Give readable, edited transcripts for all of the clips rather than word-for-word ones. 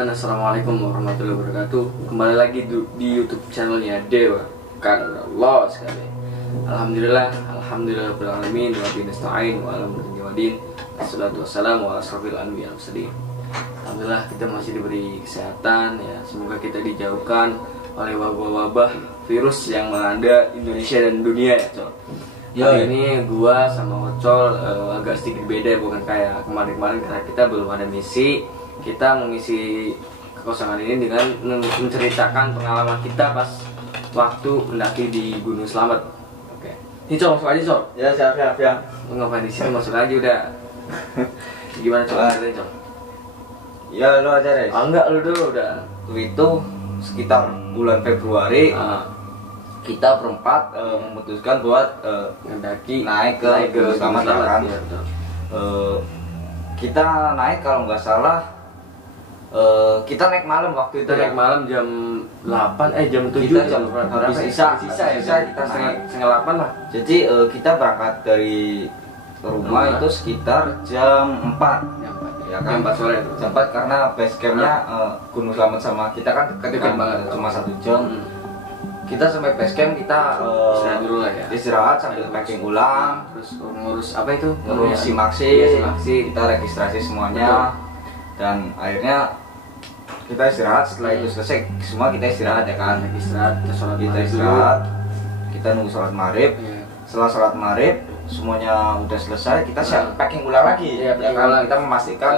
teman-teman, assalamualaikum warahmatullahi wabarakatuh. Kembali lagi di YouTube channelnya Dewa kan Allah sekali. Alhamdulillah rabbil alamin wa bihi nasta'in wa ala muhammadin wassalatu wassalamu ala asrofil anbiya wal mursalin. Alhamdulillah kita masih diberi kesehatan ya. Semoga kita dijauhkan oleh wabah-wabah virus yang melanda Indonesia dan dunia ya, Col. Hari ini gua sama Ocol agak sedikit beda, bukan kayak kemarin-kemarin karena kita belum ada misi. Kita mengisi kekosongan ini dengan menceritakan pengalaman kita pas waktu mendaki di Gunung Slamet. Oke. Ini Col, masuk aja Col. Ya siap ya. Lu ngapain di sini, masuk aja udah. Gimana Col? Ceritain Col. Ya lu aja deh. Enggak, lu dulu udah. Itu sekitar bulan Februari kita berempat memutuskan buat Mendaki naik ke Gunung Slamet kan. Ya, kita naik kalau nggak salah kita naik malam waktu itu. kita naik malam jam 8 jam 7 Kita jam habis sisa kita setengah 8 lah. Jadi kita berangkat dari rumah itu sekitar jam 4 ya kan. Jam 4 sore itu. Jam 4 karena base campnya Gunung Slamet sama kita kan dekat banget, cuma 1 jam. Kita sampai base camp kita Istirahat dulu lah ya. Istirahat sambil packing ulang, Terus ngurus apa itu? ngurus Namanya? simaksi, Iya, simaksi. kita registrasi semuanya. Dan akhirnya kita istirahat. Setelah itu selesai semua kita istirahat ya kan. Istirahat, kita sholat Kita maghrib dulu. istirahat, kita nunggu sholat maghrib. Iya. Setelah sholat maghrib semuanya udah selesai, kita siap packing ulang lagi. Iya, Ya packing kan? ulang. Kita memastikan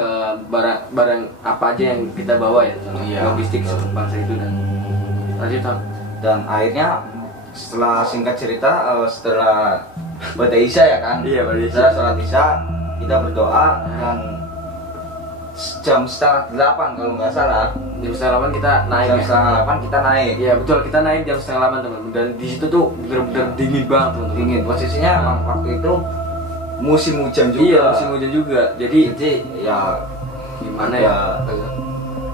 barang apa aja yang kita bawa ya, Iya. logistik bangsa itu. Dan lanjut Tom. dan akhirnya setelah singkat cerita setelah baca isya ya kan. Iya, baca isya. Setelah sholat isya kita berdoa dan jam setengah 8 kalau nggak salah. Jam setengah 8 kita naik. Jam Ya? setengah 8 kita naik. Iya betul, kita naik jam setengah 8 teman-teman. Dan di situ tuh bener-bener dingin banget teman-teman. Dingin. Posisinya emang waktu itu musim hujan juga. Iya, musim hujan juga. Jadi ya gimana ya?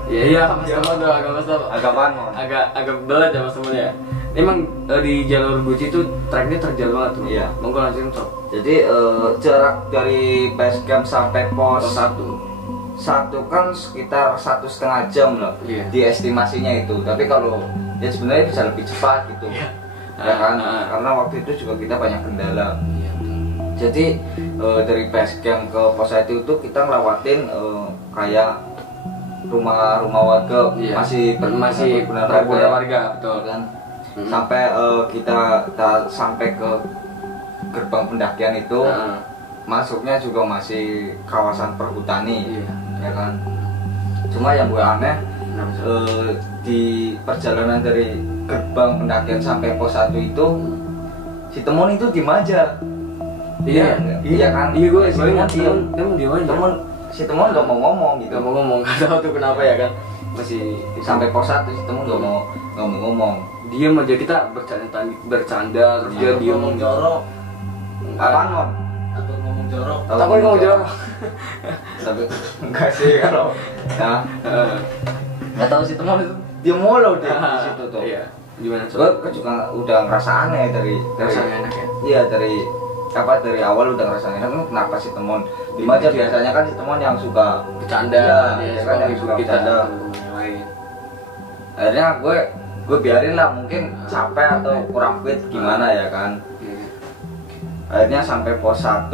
Iya, Mas Teman tuh agak panon. agak berat ya Mas Teman ya. Emang di jalur Guci itu treknya terjal banget tuh. Iya. Monggo lanjutin Cok. Jadi jarak dari base camp sampai pos Pos 1 kan sekitar 1,5 jam lah. Iya. Di estimasinya itu. Tapi kalau ya sebenarnya bisa lebih cepat gitu. Iya. Ya kan? Karena waktu itu juga kita banyak kendala. Iya betul. Jadi dari base camp ke pos 1 itu kita ngelewatin kayak rumah-rumah warga. Iya. masih perkebunan warga, betul kan. Sampai kita sampai ke gerbang pendakian itu, masuknya juga masih kawasan perhutani. Iya. Ya kan. Cuma yang gue aneh Kenapa, Cok? di perjalanan dari gerbang pendakian sampai pos 1 itu si Temon itu diem aja. Iya kan. Iya gue si Temon diem. diem aja. Si Temon nggak mau ngomong gitu. Gak mau ngomong, gak tahu tuh kenapa ya kan. Masih Sampai pos 1 si Temon nggak mau ngomong. diam aja, kita bercanda terus dia diam. Ngomong jorok Apaan Mon? atau ngomong jorok. Takut ngomong jorok. Tapi enggak sih kalau nah nggak tahu si Temon itu dia mulu deh di situ tuh. Iya. Gimana coba? Gue juga udah ngerasa aneh dari Rasanya enak ya. Iya dari awal udah ngerasa enak. Kenapa si Temon di aja biasanya kan si Temon yang suka Bercanda, ya, ya, kan, yang ibu suka kita bercanda. yang lain. Akhirnya gue biarin lah, mungkin capek atau kurang fit gimana ya kan. Iya. Akhirnya sampai pos 1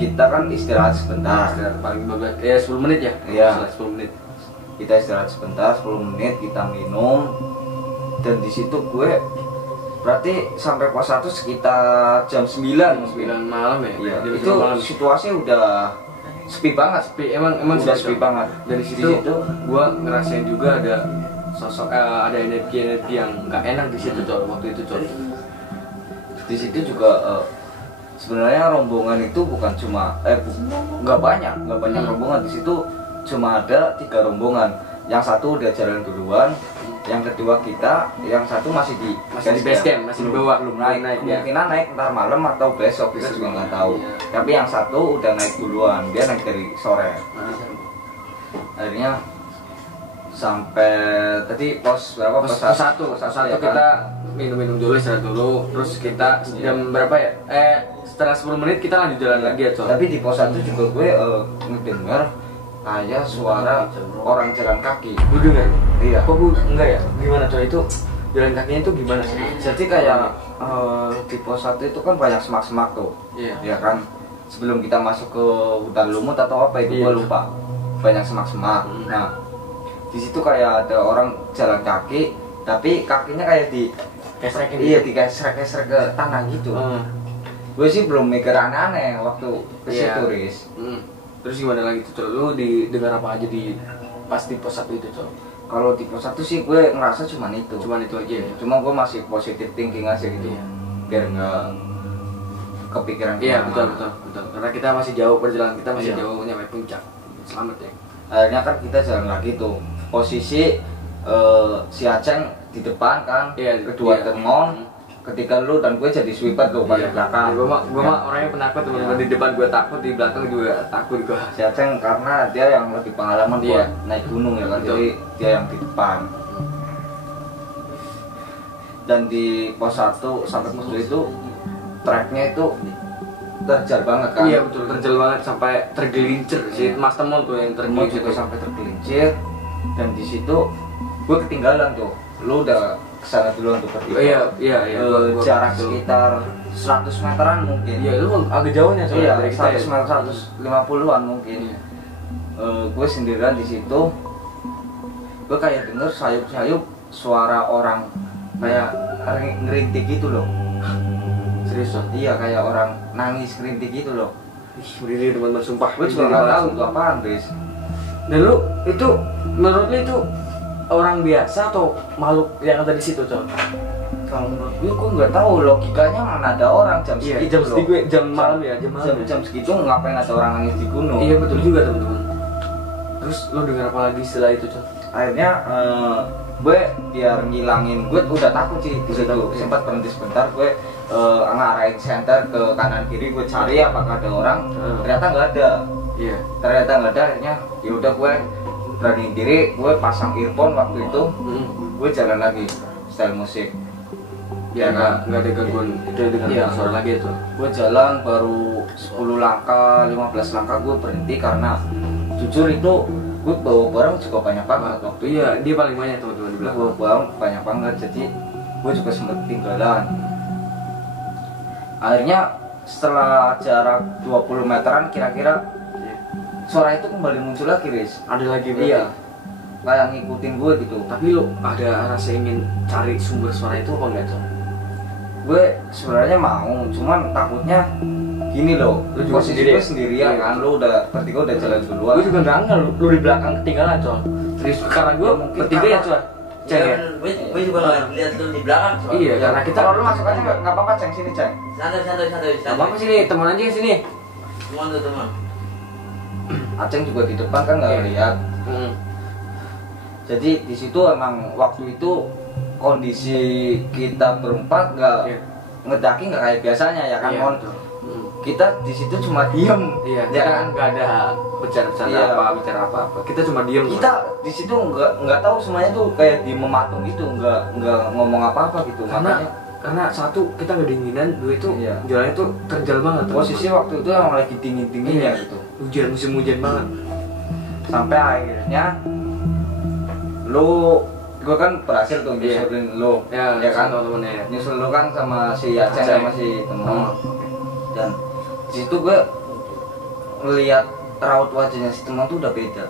kita kan istirahat sebentar. Istirahat paling 10 menit ya. Iya. 10 menit. Kita istirahat sebentar 10 menit, kita minum. Dan di situ gue berarti sampai pos 1 sekitar jam 9 malam ya. Iya, Jam itu 9 malam. situasi udah sepi banget. Emang udah sih, sepi banget. Dari situ gua ngerasain juga ada sosok ada energi yang nggak enak di situ Cok, waktu itu Cok. Di situ juga sebenarnya rombongan itu bukan cuma nggak banyak rombongan di situ, cuma ada 3 rombongan. Yang satu udah jalan duluan, yang kedua kita, yang satu masih di base camp, masih di bawah, belum naik ya. kemungkinan naik ntar malam atau besok, kita juga nggak tahu. Iya. Tapi yang satu udah naik duluan, dia naik dari sore. Akhirnya sampai tadi pos berapa? Pos 1 ya kan? kita minum dulu, istirahat dulu, terus kita jam berapa ya? Setelah 10 menit kita lanjut jalan lagi ya Cok. Tapi di pos 1 juga gue ngedengar kayak suara orang jalan kaki. Gue denger. Iya. Kok gue enggak ya? Gimana coy itu jalan kakinya itu gimana sih? Jadi kayak di pos 1 itu kan banyak semak-semak tuh. Iya. Ya kan. Sebelum kita masuk ke hutan lumut atau apa itu Iya. gue lupa. Banyak semak-semak. Nah, di situ kayak ada orang jalan kaki, tapi kakinya kayak Gesrekin. iya digesrek-gesrek ke tanah gitu. Gue sih belum mikir aneh-aneh waktu ke Iya. situ, Riz. Terus gimana lagi tuh, Col? Lu didengar apa aja di pas di pos 1 itu, Col? Kalau di pos 1 sih gue ngerasa cuman itu. Cuman itu aja ya. Cuma gue masih positive thinking aja gitu. Iya. Biar nggak kepikiran Iya, kemana-mana. betul. Karena kita masih jauh, perjalanan kita masih Iya. jauh nyampe puncak. Selamat ya. Akhirnya kan kita jalan lagi tuh. Posisi si Aceng di depan kan, Iya, kedua iya. Temon, ketika lu dan gue jadi sweeper tuh paling belakang. Gue Ya. mah orangnya penakut, teman-teman. Di depan gue takut, di belakang juga takut gue. Si Aceng karena dia yang lebih pengalaman Iya. buat naik gunung ya kan, Betul. jadi dia yang di depan. Dan di pos 1 sampai pos 2 itu treknya itu terjal banget kan. Iya betul, terjal banget sampai tergelincir si Mas Temon tuh yang Temon tergelincir juga sampai tergelincir, dan di situ gue ketinggalan tuh. Lu udah kesana duluan tuh Oh, bertiga. iya. Gua- Jarak betul. sekitar 100 meteran mungkin. Iya, lu agak jauhnya soalnya Iya, dari kita. 100 meter, 150-an mungkin. Iya. Gue sendirian di situ. Gue kayak denger sayup-sayup suara orang kayak ngerintih gitu loh. Serius, Col? Iya, kayak orang nangis ngerintih gitu loh. Ih, merinding teman-teman, sumpah. Gue juga nggak tahu itu apaan, Riz. Dan lu itu menurut lu itu orang biasa atau makhluk yang ada di situ, Col? Kalau menurut gue nggak tahu logikanya mana ada orang jam Iya, segitu jam loh. segitu, jam malam ya, jam malam. ya? Jam segitu ngapain ada orang nangis di gunung? Iya betul juga, teman-teman. Terus lu dengar apa lagi setelah itu, Col? Akhirnya gue biar ngilangin, gue udah takut sih di situ. Takut, iya. Sempat berhenti sebentar, gue ngarahin center ke kanan kiri, gue cari apakah ada orang. Ternyata nggak ada. Iya. Ternyata nggak ada. Akhirnya yaudah gue beraniin diri, gue pasang earphone waktu itu, gue jalan lagi style musik. Ya nggak ada gangguan itu dengan Iya. suara lagi itu. Gue jalan baru 10 langkah, 15 langkah gue berhenti karena jujur itu gue bawa barang juga banyak banget waktu itu. Iya, dia paling banyak teman-teman di Gue belakang. bawa barang banyak banget, jadi gue juga sempet tinggalan. Akhirnya setelah jarak 20 meteran kira-kira Iya. suara itu kembali muncul lagi, Riz. Ada lagi berarti? Iya, kayak ngikutin gue gitu. Tapi lu ada rasa ingin cari sumber suara itu apa enggak, Col? Gue sebenarnya mau, cuman takutnya gini loh, Lu juga posisi sendiri? gue sendirian Iya. kan, lu udah bertiga udah jalan duluan. Gue juga nggak angkat lu di belakang ketinggalan, Col. Serius, karena gue Ya, mungkin bertiga ya, karena- Col. Ceng ya? Gue juga nggak lihat lu di belakang. soalnya. Iya, karena kita Kalau lu masuk aja nggak apa-apa, Ceng, sini Ceng. Santai. Gak apa-apa sini, teman aja sini. Teman tuh teman. Aceng juga di depan kan nggak Iya. lihat. Jadi di situ emang waktu itu kondisi kita berempat nggak Iya. ngedaki nggak kayak biasanya ya kan, Iya, Mon. betul. Kita di situ cuma diem, Iya, ya kan. nggak ada bercanda Iya. bicara apa-apa. Kita cuma diem. Kita di situ nggak tahu semuanya tuh kayak di mematung gitu, nggak ngomong apa-apa gitu. karena satu kita kedinginan, dua itu Iya. jalannya tuh terjal banget. Posisi waktu itu emang lagi dingin-dinginnya Iya. gitu. Musim hujan banget. Sampai akhirnya gue kan berhasil tuh Iya. nyusulin lo, Ya, ya kan. teman-temannya. Nyusul lo kan sama si Aceh Aceh. sama si Temon. Oh. Dan di situ gue ngelihat raut wajahnya si Temon tuh udah beda.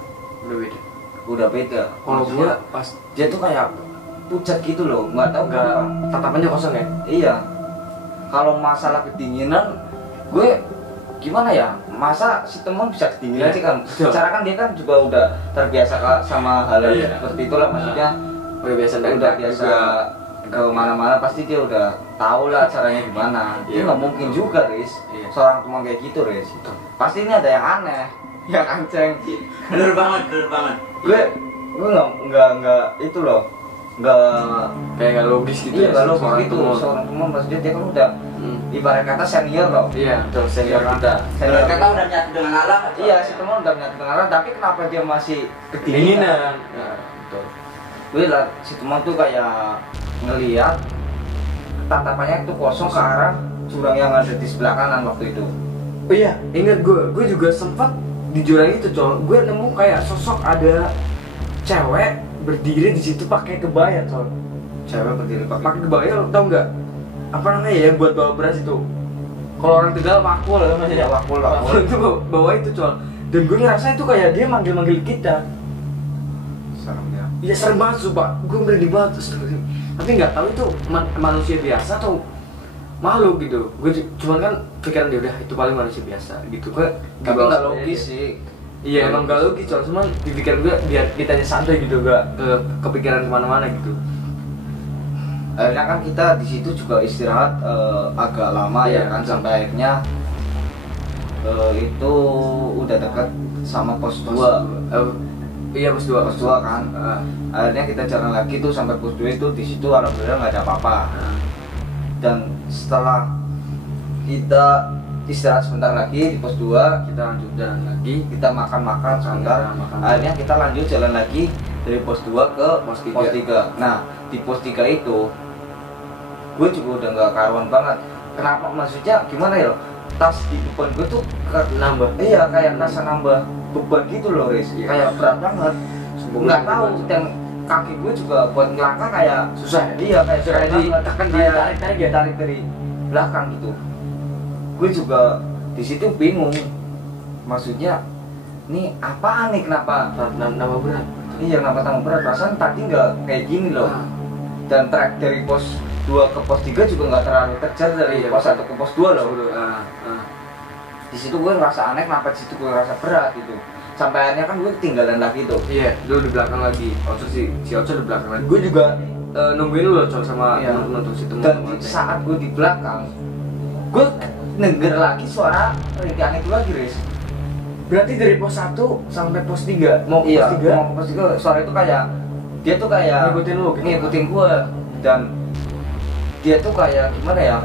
Udah beda. Kalau Maksudnya, gua pas dia tuh kayak pucat gitu loh, nggak tahu nggak kenapa. tatapannya kosong ya. Iya. Kalau masalah kedinginan, gue gimana ya? Masa si Temon bisa kedinginan Iya, sih kan? betul. Secara kan dia kan juga udah terbiasa sama hal Iya. seperti itulah, maksudnya Udah biasa naik udah truk biasa juga. ke mana-mana, pasti dia udah tahu lah caranya gimana. Dia Iya. nggak mungkin juga, Riz. Iya. Seorang Temon kayak gitu, Riz. Pasti ini ada yang aneh. Ya kan, Ceng? Bener banget. gue nggak itu loh, nggak Kayak nggak logis gitu. iya nggak logis seorang gitu. Temon. Seorang Temon maksudnya dia kan udah ibarat kata senior loh. Iya, betul, senior Iya kan? kita. Senior Kata udah nyatu dengan Allah. Iya, si Temon udah menyatu dengan Allah, tapi kenapa dia masih kedinginan? Kedinginan. Ya, betul. Gue lah, si Temon tuh kayak ngeliat tatapannya itu kosong ke arah jurang yang ada di sebelah kanan waktu itu. Oh iya, ingat gue juga sempat di jurang itu col, gue nemu kayak sosok ada cewek berdiri di situ pakai kebaya col. Cewek berdiri Pakai kebaya, lo tau nggak? Apa namanya ya buat bawa beras itu? Kalau orang Tegal wakul namanya. Ya, wakul. Itu bawa itu col. Dan gue ngerasa itu kayak dia manggil-manggil kita. Serem ya. Iya serem banget sumpah. Gue merinding banget terus. Tapi nggak tahu itu manusia biasa atau makhluk gitu. Gue cuman kan pikiran dia udah itu paling manusia biasa gitu. Gue Tapi nggak logis sih. Iya emang gak logis col. Cuman di pikiran gue biar kitanya santai gitu, gak kepikiran kemana-mana gitu. Akhirnya kan kita di situ juga istirahat agak lama Iya. ya kan, sampai akhirnya itu udah dekat sama pos 2. Iya pos 2 Pos 2 kan. Akhirnya kita jalan lagi tuh sampai pos 2 itu, di situ alhamdulillah nggak ada apa-apa. Dan setelah kita istirahat sebentar lagi di pos 2, kita lanjut jalan lagi. kita makan-makan sebentar. Makan. Akhirnya kita lanjut jalan lagi dari pos 2 ke Pos tiga. pos 3. Nah, di pos 3 itu gue juga udah nggak karuan banget. Kenapa? Maksudnya gimana ya? Tas di depan gue tuh Nambah. iya kayak rasa nambah beban gitu loh, Riz. Iya. Kayak berat banget. Sumpah Nggak berat tahu, banget. dan kaki gue juga buat ngelangkah kayak Susah ya? iya kayak Kayak berat banget. ditekan, Kayak ditarik-tarik ya? tarik dari belakang gitu. Gue juga di situ bingung. Maksudnya nih apaan nih, kenapa? Nambah berat. Iya, kenapa tambah berat? Perasaan tadi nggak kayak gini loh. Dan track dari pos 2 ke pos 3 juga nggak terlalu terjar dari Iya, pos 1 ke pos 2 loh. Ah. Di situ gue ngerasa aneh, kenapa di situ gue ngerasa berat gitu. Sampai akhirnya kan gue ketinggalan lagi tuh. Iya, lu di belakang lagi. Oco si Oco di belakang lagi. Gue juga nungguin lu loh col sama Iya. teman-teman tuh si teman. Dan di saat gue di belakang, gue denger lagi suara rintihan itu lagi, Riz. Berarti dari pos 1 sampai pos 3 mau ke Iya, pos 3. mau ke pos 3, suara itu kayak dia tuh kayak Ngikutin lu gitu. ngikutin gue. Dan dia tuh kayak gimana ya,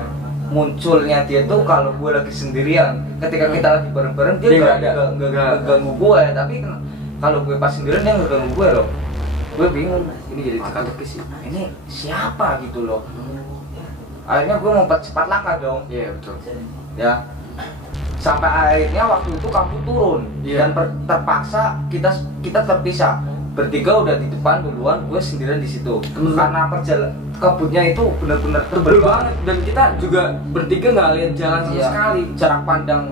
munculnya dia tuh kalau gue lagi sendirian. Ketika kita lagi bareng-bareng dia Dia nggak nggak ada. Nggak. ganggu gue, tapi kalau gue pas sendirian dia nggak ganggu gue loh. Gue bingung, Ini jadi teka-teki sih. ini siapa gitu loh. Akhirnya gue mempercepat langkah dong Iya betul. ya, sampai akhirnya waktu itu kamu turun. Iya. Dan terpaksa kita terpisah. Bertiga udah di depan duluan, gue sendirian di situ. Karena kebunnya itu benar-benar Tebel banget dan kita juga bertiga nggak lihat jalan sama Iya. sekali. Jarak pandang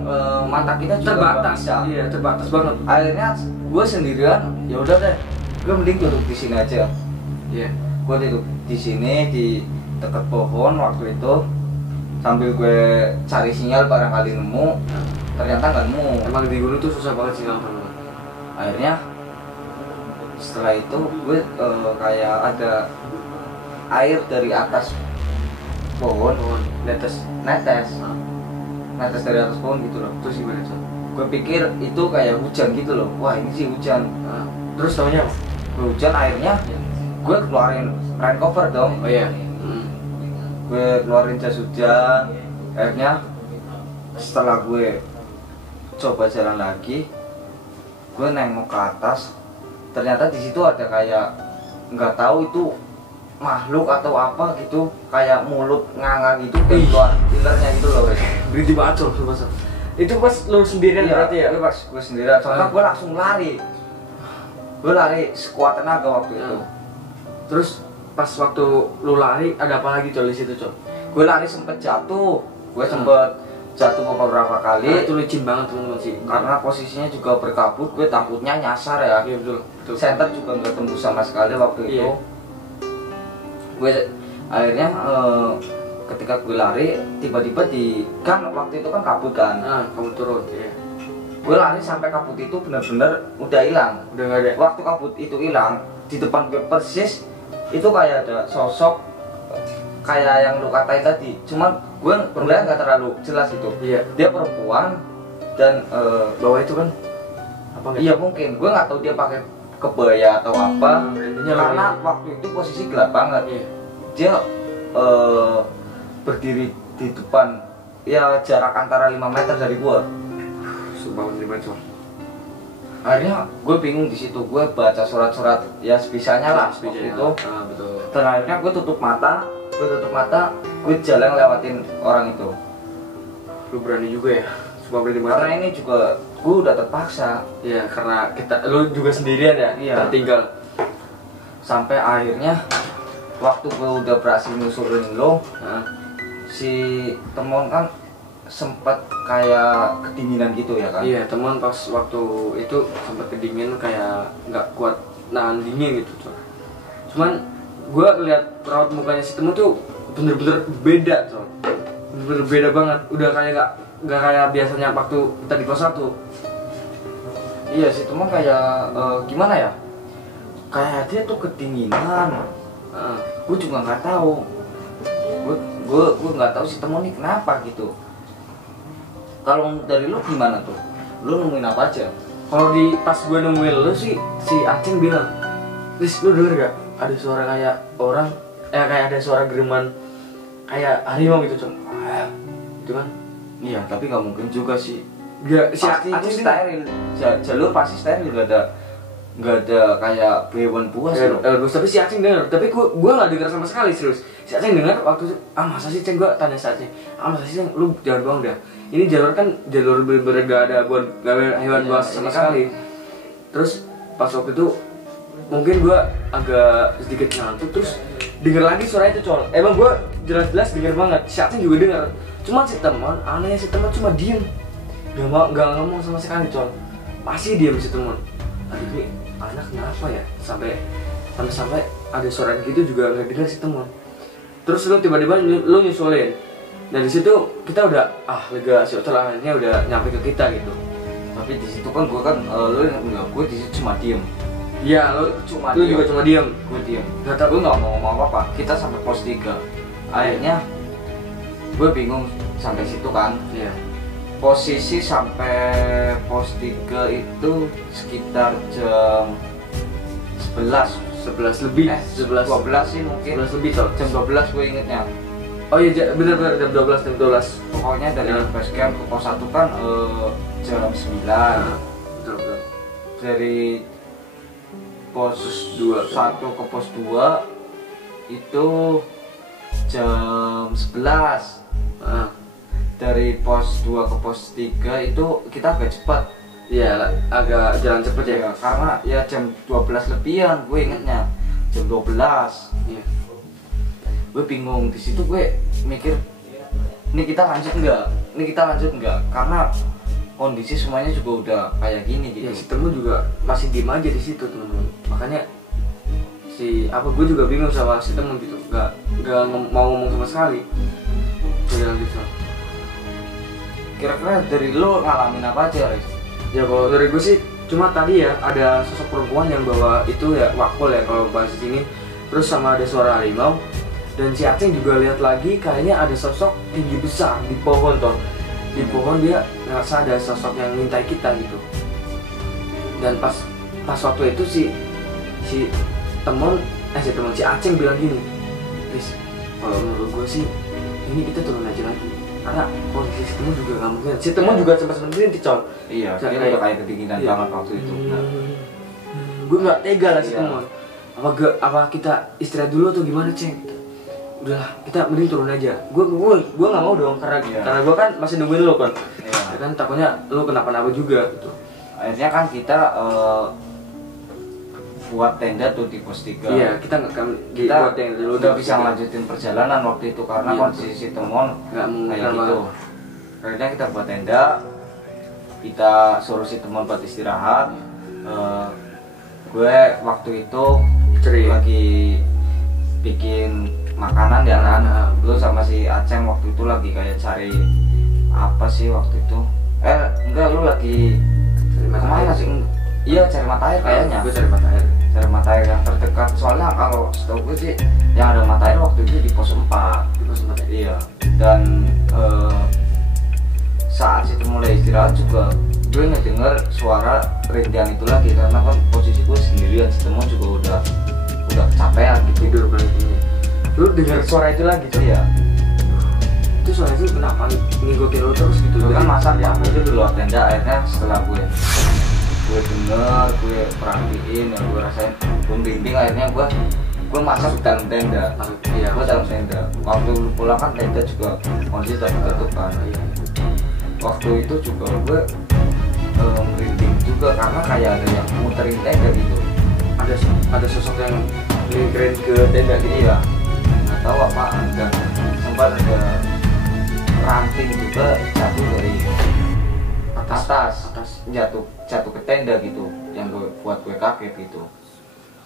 mata kita juga Terbatas. nggak bisa. Iya terbatas banget. Akhirnya gue sendirian, ya udah deh, gue mending duduk di sini aja. Iya. Gue duduk di sini di dekat pohon waktu itu, sambil gue cari sinyal barangkali nemu. Ternyata nggak nemu. Emang di gunung tuh susah banget sinyal teman. Akhirnya setelah itu gue kayak ada air dari atas pohon Netes. netes dari atas pohon gitu loh. Terus gimana col? Gue pikir itu kayak hujan gitu loh. Wah, ini sih hujan. Terus taunya apa? Hujan, akhirnya gue keluarin rain cover dong. Oh iya. Gue keluarin jas hujan. Akhirnya setelah gue coba jalan lagi, gue nengok ke atas. Ternyata di situ ada kayak nggak tahu itu makhluk atau apa gitu, kayak mulut nganga gitu dan Ih. keluar pilarnya gitu loh. Berhenti banget col. Itu pas lu sendirian berarti ya? Iya, pas gue sendirian. Soalnya gue langsung lari. Gue lari sekuat tenaga waktu itu. Terus pas waktu lu lari ada apa lagi col di situ col? Gue lari sempet jatuh. Gue sempet jatuh beberapa kali. Itu licin banget teman-teman sih. Karena posisinya juga berkabut, gue takutnya nyasar ya. Iya betul. Center juga nggak tembus sama sekali waktu itu. Iya. Gue akhirnya ketika gue lari, tiba-tiba kan waktu itu kan kabut kan. Nah, kamu turun ya. Gue lari sampai kabut itu benar-benar udah hilang. Udah nggak ada. Waktu kabut itu hilang, di depan gue persis itu kayak ada sosok kayak yang lu katain tadi. Cuman gue ngeliat nggak terlalu jelas itu. Iya. Dia perempuan dan Bawah itu kan apa nggak? iya mungkin gue nggak tahu dia pakai kebaya atau apa. Intinya Karena lagi. waktu itu posisi gelap banget. Iya. Dia berdiri di depan, ya jarak antara 5 meter dari gue. Sumpah bener col. Akhirnya gue bingung di situ. Gue baca surat-surat ya sebisanya lah waktu itu. Betul. Dan akhirnya gue tutup mata, gue jalan lewatin orang itu. Lu berani juga ya. Sumpah berani banget. Karena ini juga gue udah terpaksa. Iya, karena lu juga sendirian ya, Iya. tertinggal. Sampai akhirnya waktu gue udah berhasil nyusulin lo, Nah, si Temon kan sempat kayak kedinginan gitu ya kan. iya, teman pas waktu itu sempat kedingin kayak nggak kuat nahan dingin gitu, Cok. Cuman gue lihat raut mukanya si temen tuh bener-bener beda, Cok. Bener-bener beda banget. Udah kayak nggak kayak biasanya waktu kita di kelas 1. Iya, si Temon kayak gimana ya, kayak dia tuh kedinginan. Heeh. Gue juga nggak tahu. Gue nggak tahu si Temon ini kenapa gitu. Kalau dari lu gimana tuh? Lu nemuin apa aja? Kalau pas gue nemuin lu sih, si Aceng bilang, "Ris, lu denger gak? Ada suara kayak orang, kayak ada suara gereman kayak harimau gitu, Cok." Gitu kan? Iya, tapi nggak mungkin juga sih. Gak, si Pasti itu Aceng steril. Jalur pasti steril, nggak ada kayak hewan buas loh. Tapi si Aceng denger, tapi gue nggak denger sama sekali, serius. Si Aceng denger waktu itu, masa sih Ceng, gue tanya si Aceng, masa sih Ceng, lu jangan bohong dah. Ini jalur kan jalur bener-bener gak ada hewan Iya, buas ini sama kan- sekali. Terus pas waktu itu mungkin gue agak sedikit ngantuk, terus denger lagi suara itu, Col. Emang gue jelas-jelas denger banget, si Aceng juga denger. Cuman si teman, anehnya si teman cuma diem, nggak ngomong sama sekali, Col. Masih diem si teman. Aduh, ini anak kenapa ya? Sampai ada suara gitu juga nggak dengar si teman. Terus lu tiba-tiba lu nyusulin. Dan di situ kita udah lega, si Ocel akhirnya udah nyampe ke kita gitu. Tapi di situ kan gue kan lu nggak, gue di situ cuma diem. Iya, lu diem. juga cuma diem. Gue diem. Nggak tahu. Gue nggak mau ngomong apa-apa. Kita sampai pos 3. Akhirnya gue bingung sampai situ kan. Iya. Posisi sampai pos 3 itu sekitar jam 11 lebih. 12 sih mungkin. 11 lebih, Col. Jam 12 gue ingetnya. Oh iya, bener-bener jam 12. Pokoknya dari Ya. base camp ke pos 1 kan jam 9. Betul. Dari pos 2 1 ke pos 2 itu jam 11. Ah, Dari pos 2 ke pos 3 itu kita agak cepat. iya, agak jalan cepet ya. Ya, karena ya jam 12 lebihan gue ingetnya. Jam 12. Iya. Gue bingung di situ, gue mikir ini kita lanjut nggak, karena kondisi semuanya juga udah kayak gini Ya, gitu. si temen juga masih diem aja di situ, teman-teman. Makanya gue juga bingung sama si temen gitu, nggak mau ngomong sama sekali. Udah gitu. Kira-kira dari lo ngalamin apa aja, Riz? Ya kalau dari gue sih cuma tadi ya ada sosok perempuan yang bawa itu ya wakul ya kalau bahas di sini. Terus sama ada suara harimau. Dan si Aceng juga lihat lagi kayaknya ada sosok tinggi besar di pohon, toh. Di pohon dia ngerasa ada sosok yang mintai kita gitu. Dan pas waktu itu si Aceng bilang gini, "Riz, kalau menurut gue sih ini kita turun aja lagi, karena kondisi si temen juga nggak mungkin." Si temen juga sempat berhenti, Col. Iya, dia Kayak- udah kayak kedinginan Iya. banget waktu itu. Gue nggak tega lah si Iya. temen. Apa kita istirahat dulu atau gimana, Ceng? Udahlah, kita mending turun aja. Gue nggak mau dong, karena Iya. gue kan masih nungguin lo kan. Iya. Ya kan takutnya lo kenapa-napa juga gitu. Akhirnya kan kita buat tenda tuh di pos 3. Iya, kita nggak akan Kita buat yang dulu udah bisa lanjutin perjalanan waktu itu karena Iya, kondisi Temon nggak mungkin kayak sama- gitu. Akhirnya kita buat tenda, kita suruh si Temon buat istirahat. Gue waktu itu Ceria. lagi bikin makanan ya kan. Nah. Lu sama si Aceng waktu itu lagi kayak cari apa sih waktu itu? Enggak, lu lagi Cari mata kemana air. sih? Iya, cari mata air kayaknya. Gue cari mata air. Cari mata air yang terdekat. Soalnya kalau setahu gue sih yang ada mata air waktu itu di pos 4. Di pos 4 ya? Iya. Dan saat situ mulai istirahat juga gue ngedenger suara rintihan itu lagi karena kan posisi gue sendirian, si temen juga udah kecapean gitu. Tidur berarti. Lu dengar suara itu lagi, Cok? Iya. Itu suara itu kenapa ngikutin lu terus gitu? Gue kan masak ya. waktu itu di luar tenda, akhirnya setelah gue denger, gue perhatiin, ya gue rasain, gue bimbing, akhirnya gue masak di dalam tenda. Iya, Gue dalam tenda. Waktu lu pulang kan tenda juga kondisi udah tertutup kan. Iya. Waktu itu juga gue merinding juga karena kayak ada yang muterin tenda gitu. Ada sosok yang lingkarin ke tenda gitu. Iya, nggak tahu apaan, dan sempat ada ranting juga jatuh dari atas jatuh ke tenda gitu, yang buat gue kaget gitu.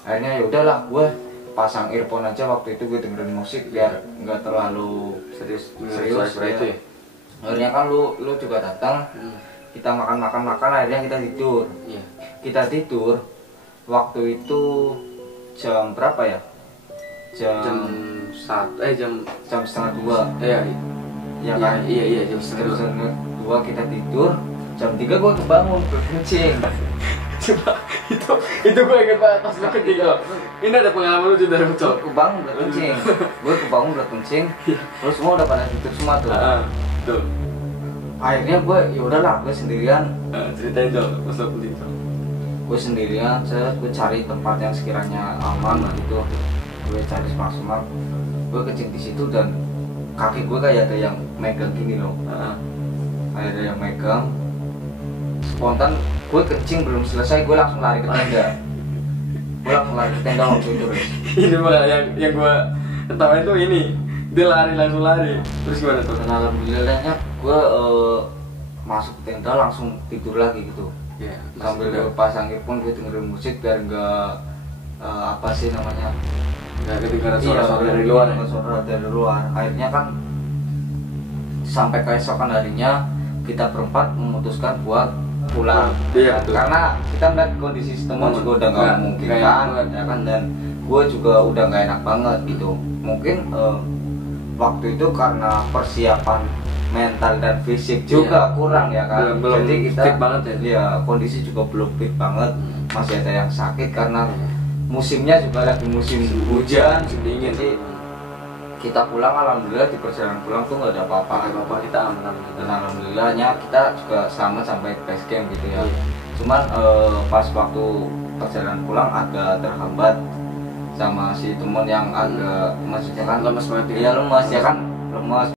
Akhirnya ya udahlah, gue pasang earphone aja waktu itu, gue dengerin musik biar nggak terlalu serius Suara itu ya. Akhirnya kan lu juga datang, kita makan akhirnya kita tidur. Iya. Kita tidur waktu itu jam berapa ya? Jam 1 jam setengah dua. Iya. Ya kan? Iya, jam Jam 1:30. setengah dua kita tidur, jam 3 gue kebangun berkencing. Coba itu gue inget banget pas lu kencing lo. Ini ada pengalaman lucu dari Gue Ucok. kebangun berkencing, terus semua udah pada tidur semua tuh. Tuh. Akhirnya gue ya udahlah, gue sendirian, Ceritain dong pas lo kencing. gue cari tempat yang sekiranya aman gitu. Gue cari semak-semak, gue kencing di situ dan kaki gue kayak ada yang megang gini loh. Kayak ada yang megang. Spontan gue kencing belum selesai, gue langsung lari ke tenda. Waktu itu Riz. Ini mah yang gue ketawain tuh ini. Dia langsung lari. Terus gimana tuh? Dan alhamdulillahnya gue masuk ke tenda langsung tidur lagi gitu. Iya. Sambil gue pasang earphone, gue dengerin musik biar nggak apa sih namanya, nggak kedengaran iya, suara-suara dari luar. nggak suara dari luar. Akhirnya kan sampai keesokan harinya kita berempat memutuskan buat pulang. Iya, betul. Karena kita melihat kondisi teman juga udah nggak memungkinkan, ya kan, dan gue juga udah nggak enak banget gitu. Mungkin waktu itu karena persiapan mental dan fisik juga kurang ya kan. Belum Jadi kita fit banget ya. Iya, kondisi juga belum fit banget. Masih ada yang sakit karena musimnya juga lagi musim hujan, musim dingin. Jadi kita pulang, alhamdulillah di perjalanan pulang tuh nggak ada apa-apa. Kita aman. Dan alhamdulillahnya kita juga selamat sampai base camp gitu ya. Iya. Cuman pas waktu perjalanan pulang agak terhambat sama si temen yang agak, maksudnya kan Lemes banget ya. Iya lemes ya kan, lemes.